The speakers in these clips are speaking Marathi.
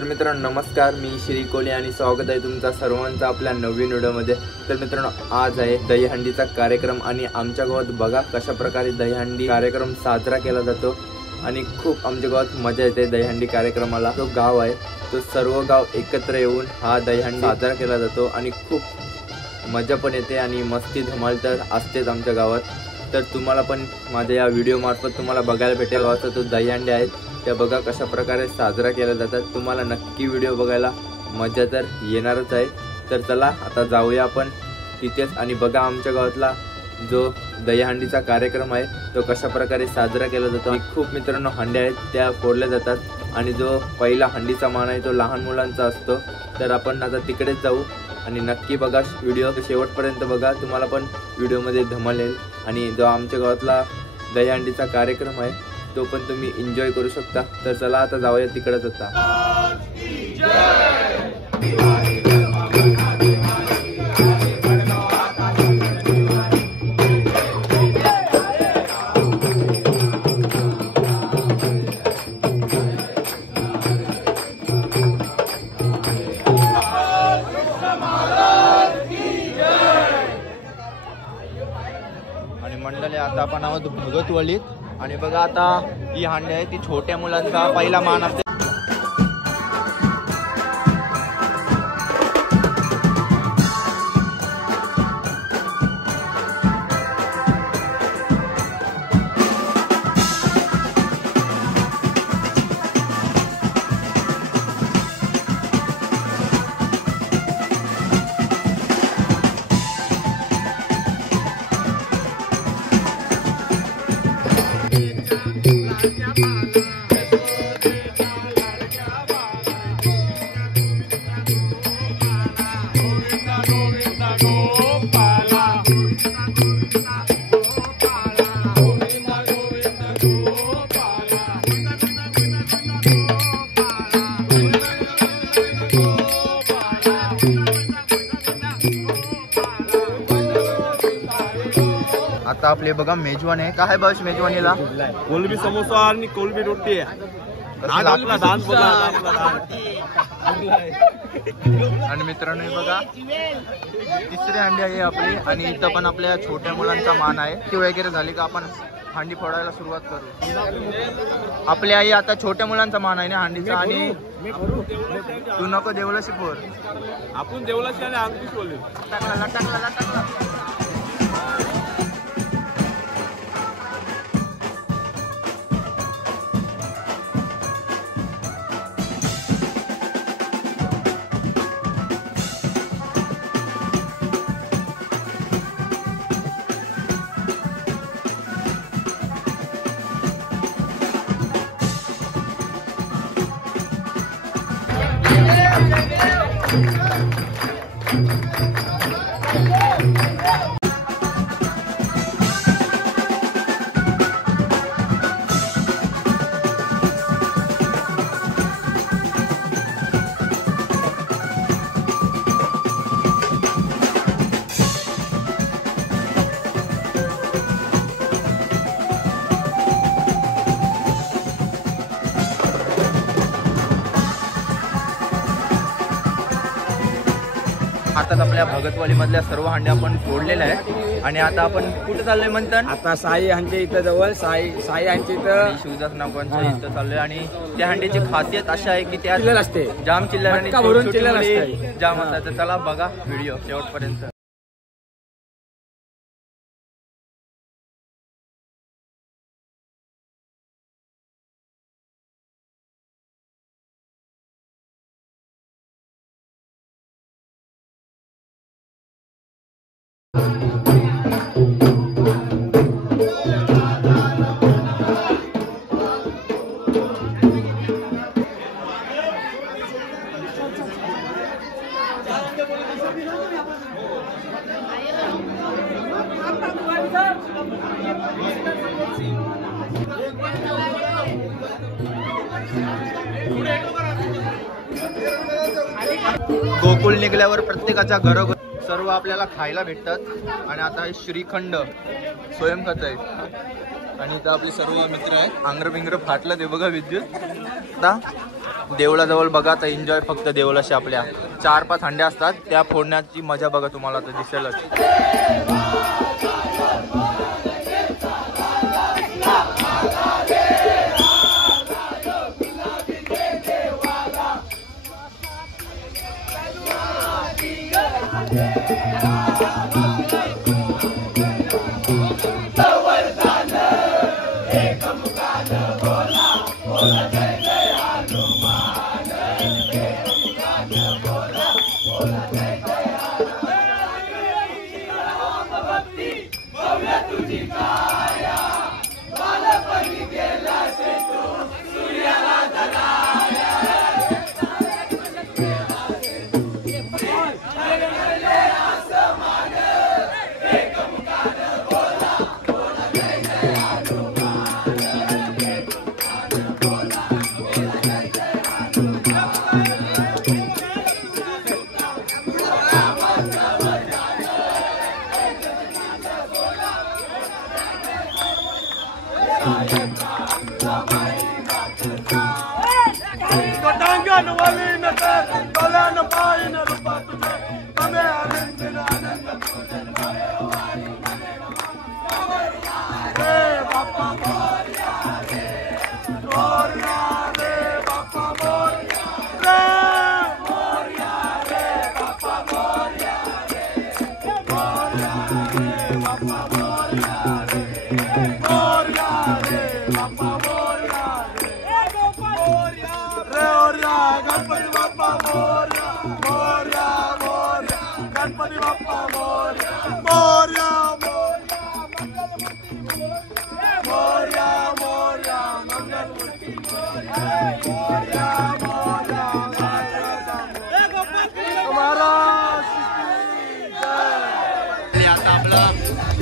तर मित्रांनो नमस्कार, मी श्री कोले आणि स्वागत आहे तुमचा सर्वांचा आपल्या नवीन व्हिडिओमध्ये। तर मित्रांनो आज आहे दहीहंडीचा कार्यक्रम आणि आमच्या गावात बघा कशा प्रकारे दहीहंडी कार्यक्रम साजरा केला जातो आणि खूप आमच्या गावात मजा येते दहीहंडी कार्यक्रमाला। तो गाव आहे तो सर्व गाव एकत्र येऊन हा दहीहंडी साजरा केला जातो आणि खूप मजा पण येते आणि मस्ती धमाल तर असतेच आमच्या गावात। तर तुम्हाला पण माझ्या या व्हिडिओ मार्फत तुम्हाला बघायला भेटेल गावाचा तो दहीहंडी आहे त्या बघा कशा प्रकारे साजरा केला जातात। तुम्हाला नक्की व्हिडिओ बघायला मजा तर येणारच आहे। तर चला आता जाऊया आपण तिथेच आणि बघा आमच्या गावातला जो दहीहंडीचा कार्यक्रम आहे तो कशा प्रकारे साजरा केला जातो। खूप मित्रांनो हंड्या आहेत त्या फोडल्या जातात आणि जो पहिला हंडीचा मान आहे तो लहान मुलांचा असतो। तर आपण आता तिकडेच जाऊ आणि नक्की बघा व्हिडिओ शेवटपर्यंत बघा, तुम्हाला पण व्हिडिओमध्ये धमाल येईल आणि जो आमच्या गावातला दहीहंडीचा कार्यक्रम आहे तो पण तुम्ही एन्जॉय करू शकता। तर चला आता जाऊया तिकडेच आता। आणि मंडळी आता आपण आहोत भगतवलीत आणि बघा आता ही हांडी आहे ती छोट्या मुलांचा पहिला मान असते। आता आपले बघा मेजवान आहे, काय बस मेजवानीला कोलबी समोसा आणि कोलबी रोटी आहे। आणि मित्रांनो बघा तिसरी हंडी आहे आपली आणि इथं पण आपल्या छोट्या मुलांचा मान आहे। ती वगैरे झाली का आपण हंडी फोडायला सुरुवात करू। आपली आई आता छोट्या मुलांचा मान आहे ना हंडीचा आणि तू नको देवलाशी फोड, आपण देवलाशी आणि अंकुश बोलले टाकला टाकला टाकला। आताच आपल्या भगतवाली मधल्या सर्व हांड्या आपण फोडलेल्या आहे आणि आता आपण कुठे चाललोय म्हणतात आता साई यांच्या इथं जवळ साई यांच्या इथं शिवदास नागवांच्या इथं चाललोय आणि त्या हांडीची खासियत अशी आहे की त्या चिल्लर असते, जाम चिल्लर आणि भरून चिल्लर असते जाम असतात। तर चला बघा व्हिडिओ शेवटपर्यंत। गोकुळ निघल्यावर प्रत्येकाच्या घरोघरी सर्व आपल्याला खायला भेटतात आणि आता हे श्रीखंड स्वयंखत आहे। आणि इथं आपले सर्व मित्र आहेत. आंग्र बिंग्र फाटलं ते बघा विद्युत. आता देवळाजवळ बघा तर एन्जॉय फक्त देवळाशी आपल्या 4-5 हंड्या असतात त्या फोडण्याची मजा बघा तुम्हाला तर दिसेलच.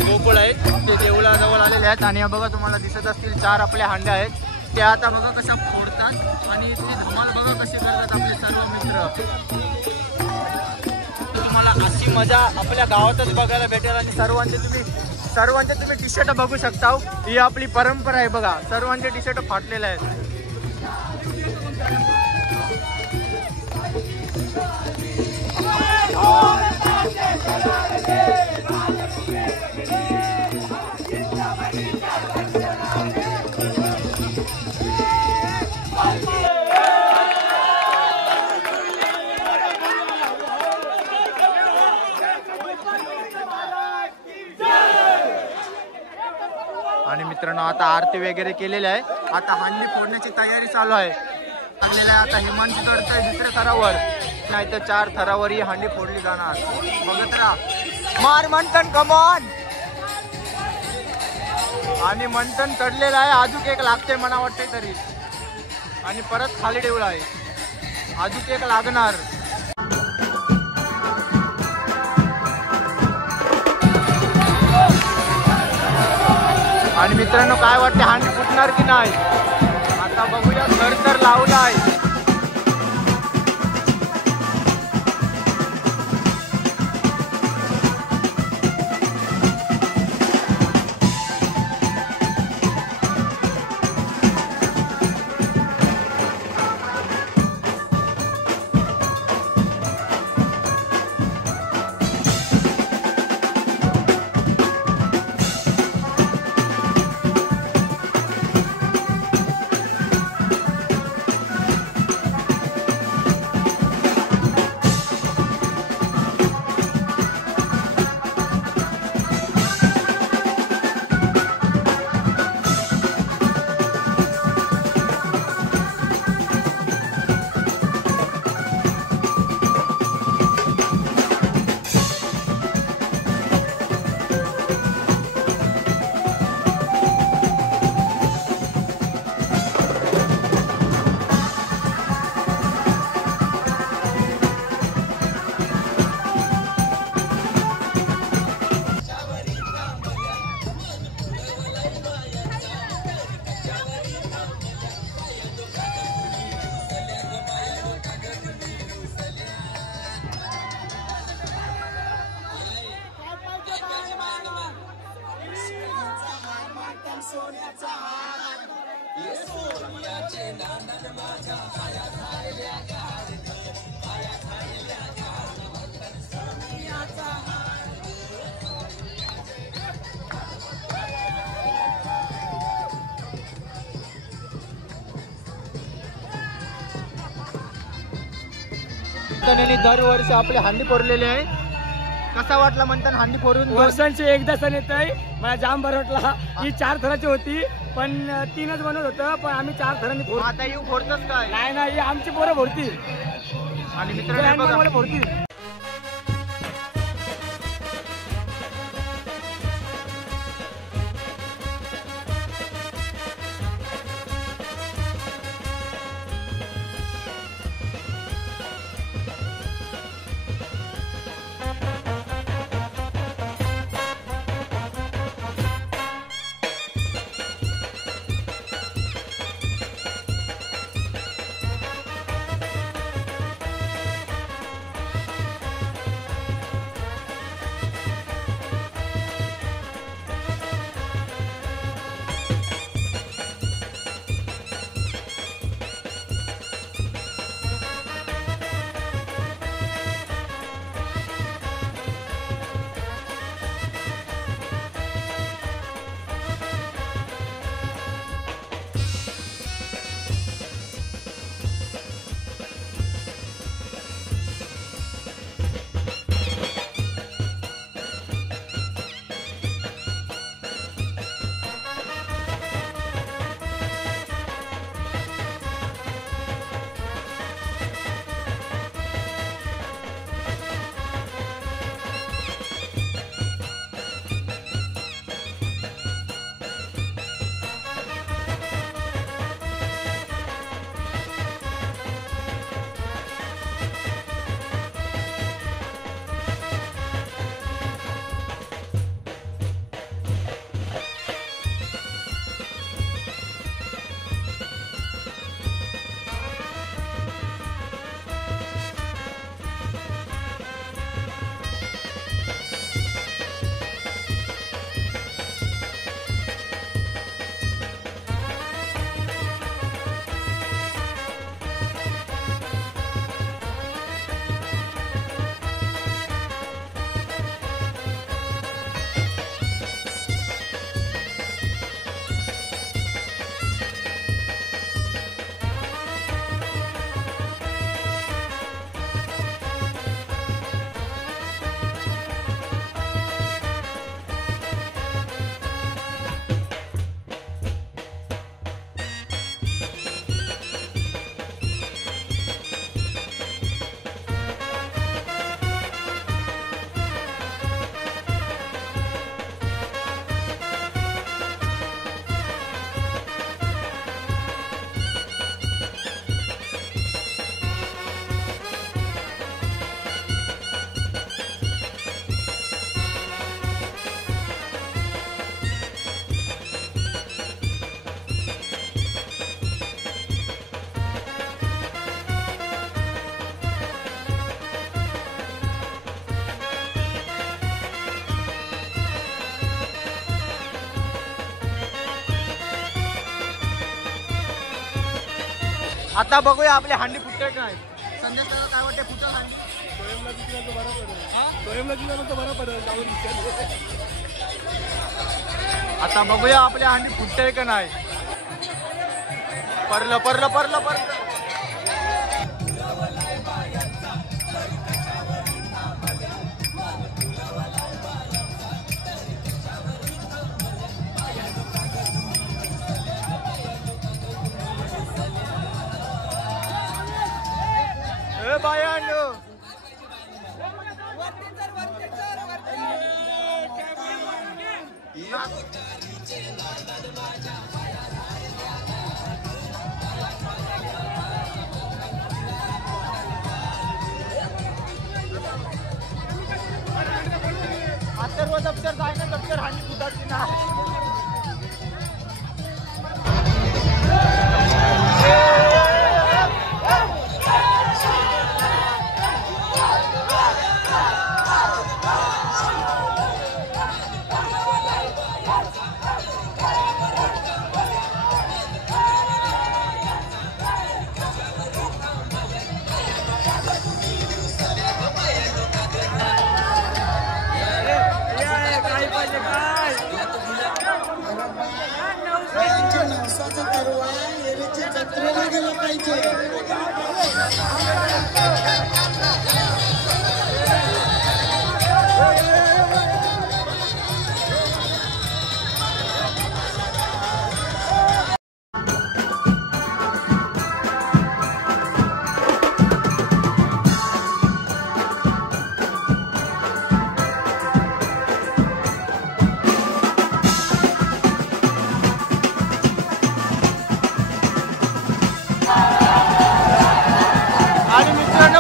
गोकुळ आहेत ते देवळाजवळ आलेले आहेत आणि बघा तुम्हाला दिसत असतील 4 आपल्या हांड्या आहेत. त्या आता बघा कशा फोडतात आणि ती धमाल बघा कशी करतात आपले सर्व मित्र. तुम्हाला अशी मजा आपल्या गावातच बघायला भेटेल आणि सर्वांचे तुम्ही टी शर्ट बघू शकता. ही आपली परंपरा आहे बघा. सर्वांचे टी शर्ट फाटलेले आहेत. आणि मित्रांनो आता आरती वगैरे केलेली आहे. आता हांडी फोडण्याची तयारी चालू आहे. आता हिमांशी कडचं 2ऱ्या थरावर नाही तर 4 थरावर ही हांडी फोडली जाणार. बघत राहा. मार मंथन कमॉन. आणि मंथन चढलेलं आहे. अजून एक लागते मला वाटते तरी. आणि परत खाली ठेवला आहे. अजून एक लागणार. आणि मित्रांनो काय वाटते हांडी फुटणार की नाही आता बघूया. घर तर लावला आहे. दरवर्षी आपले हांडी फोरलेले आहे. कसा वाटला म्हणतात हांडी फोरून? वर्षांची एकदा सण येत आहे. मला जाम बरं वाटला. ही 4 थराची होती पण 3च बनवत होतं पण आम्ही 4 थरांनी फोड. आता येऊ फोडतच काय? नाही नाही आमची पोरं फोडतील आणि मित्रांनो फोडतील. आता बघूया आपले हांडी फुटते काय. संदेश काय वाटते फुटल हांडी? आता बघूया आपले हांडी फुटते का नाही. परलं परलं परलं परलं. बायांनो सर्व दप्तर जाय ना दप्तर हानी फुटाची ना.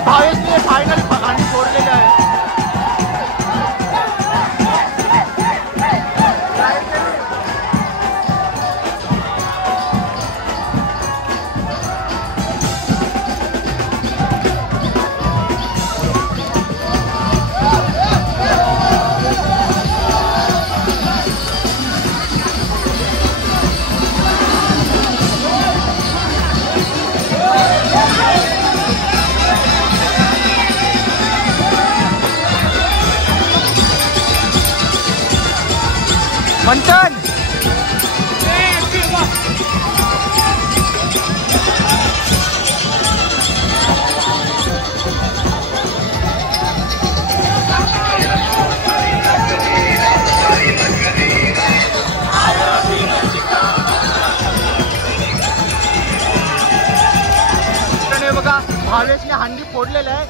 भावेशने फायनल हांडी फोडलेली आहे. मंथन बघा भावेशने हांडी फोडलेलं आहे.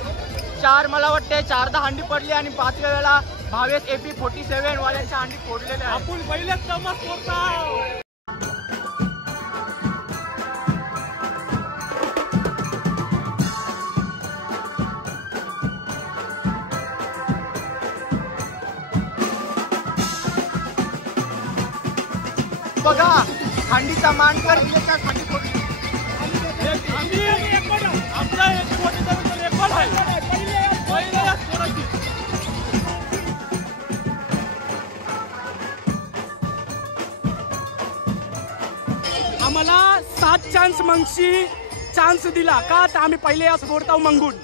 4 मला वाटते 4दा हांडी पडली आणि 5व्या वेळेला भावेश AP47 वाल्यांच्या हांडी फोडलेले आहे. आपण पहिलेच तमास करतो. बघा हांडीचा मानकर एकाच हांडी फोडली. आम्हाला 7 चान्स मंगशी चान्स दिला का तर आम्ही पहिले असं फोडताव मंगून.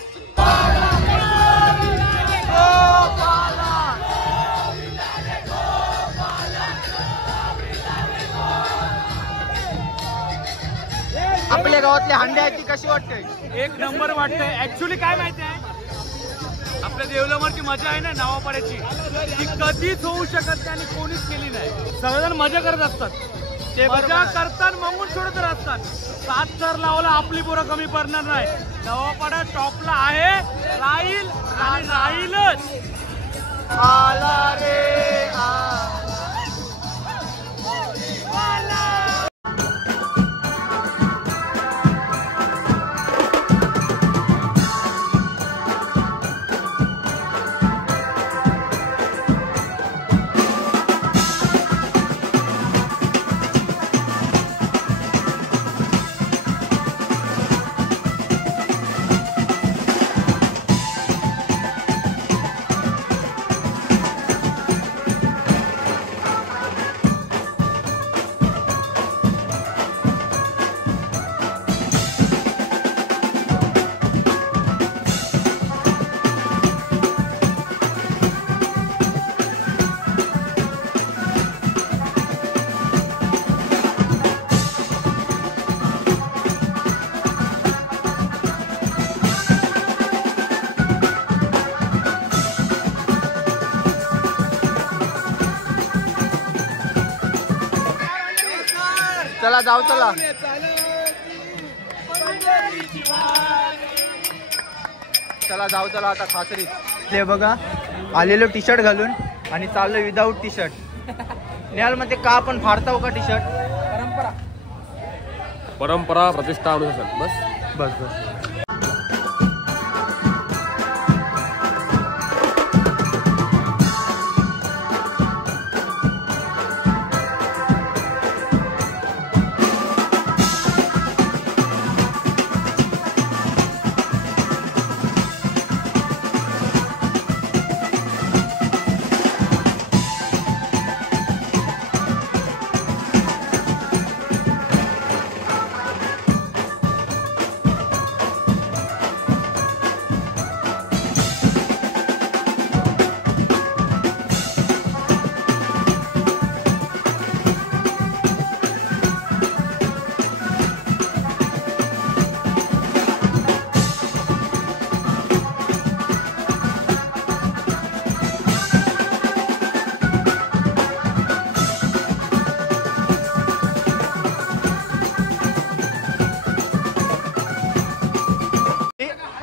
आपल्या गावातली हांडी आहे ती कशी वाटते? एक नंबर वाटतंय. ऍक्च्युली काय माहिती आहे, आपल्या देवलमरची मजा आहे ना नावापाड्याची, ती कधीच होऊ शकत नाही आणि कोणीच केली नाही. सगळेजण मजा करत असतात, ते मजा करतात मंगून सोडत असतात. 7 जर लावला आपली पोरं कमी पडणार नाही. नवापाडा टॉपला आहे, राहील आणि राहीलच. आला रे चला जाऊ. चला चला जाऊ. चला आता खासरीत. ते बघा आलेलो टी शर्ट घालून आणि चाललो विदाऊट टी शर्ट. न्याल मध्ये का आपण फाडताव का टी शर्ट? परंपरा प्रतिष्ठा अनुशासन. बस बस बस.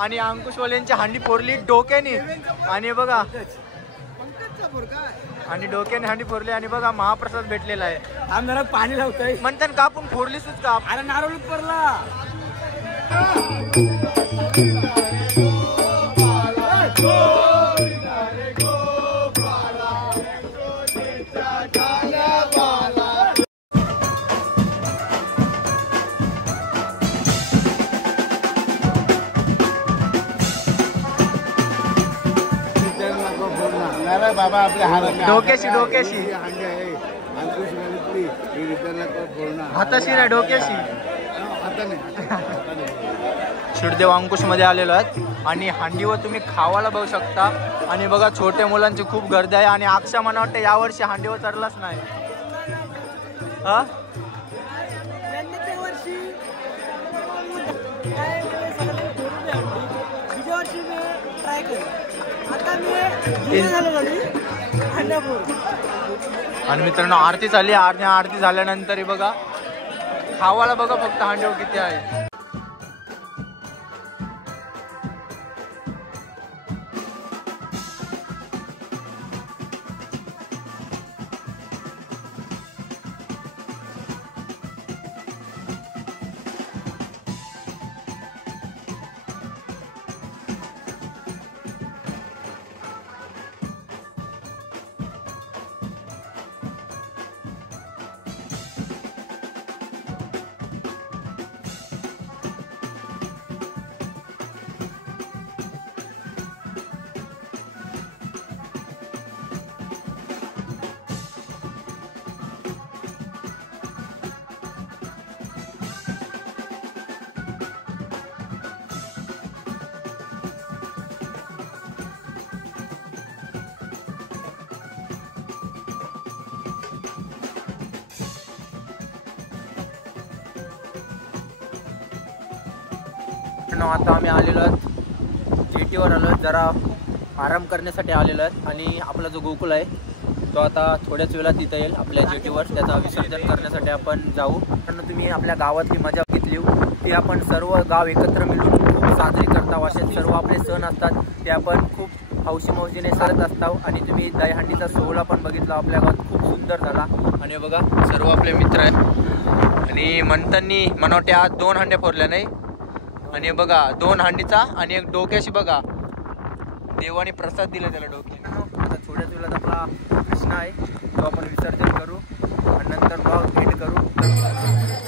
आणि अंकुशवाल्यांची हांडी फोडली डोक्याने. आणि बघा आणि डोक्याने हांडी फोडली. आणि बघा महाप्रसाद भेटलेला आहे. आमदार पाणी लावतोय म्हणतात का आपण फोडलीच का? अरे नारळ पडला. बाबा आपल्या डोक्याशी डोक्याशी हांडे आहे अंकुश गणितली ही रिटर्न बोलणार हाताशी नाही डोक्याशी. हाताने शिरदेव अंकुश मध्ये आलेलो आहेत आणि हांडीवर तुम्ही खावायला बघू शकता. आणि बघा छोट्या मुलांची खूप गर्दी आहे. आणि अक्षा मला वाटतं यावर्षी हांडीवर चढलाच नाही. हा आणि मित्रांनो आरती झाली. आरती झाल्यानंतर बघा खावाला बघा फक्त हांडीवर किती आहे. आता आम्ही आलेलो आहोत जेटीवर आलो जरा आराम करण्यासाठी आलेलो आहेत. आणि आपला जो गोकुळ आहे तो आता थोड्याच वेळात तिथं येईल आपल्या जेटीवर. त्याचा विसर्जन करण्यासाठी आपण जाऊ. कारण तुम्ही आपल्या गावातली मजा घेतली ती आपण सर्व गाव एकत्र मिळून खूप साजरी करता. असे सर्व आपले सण असतात ते आपण खूप हौशी मौजीने करत असतो. आणि तुम्ही दहीहंडीचा सोहळा पण बघितला आपल्या गावात खूप सुंदर झाला. आणि बघा सर्व आपले मित्र आहेत. आणि म्हणतानी मला वाटते आज 2 हांडे फोडल्या नाही. आणि बघा 2 हांडीचा आणि एक डोक्याशी बघा देवाने प्रसाद दिला त्याला डोक्याने. आता थोड्याच वेळात आपला कृष्ण आहे तो आपण विसर्जन करू आणि नंतर भाव भेट करू.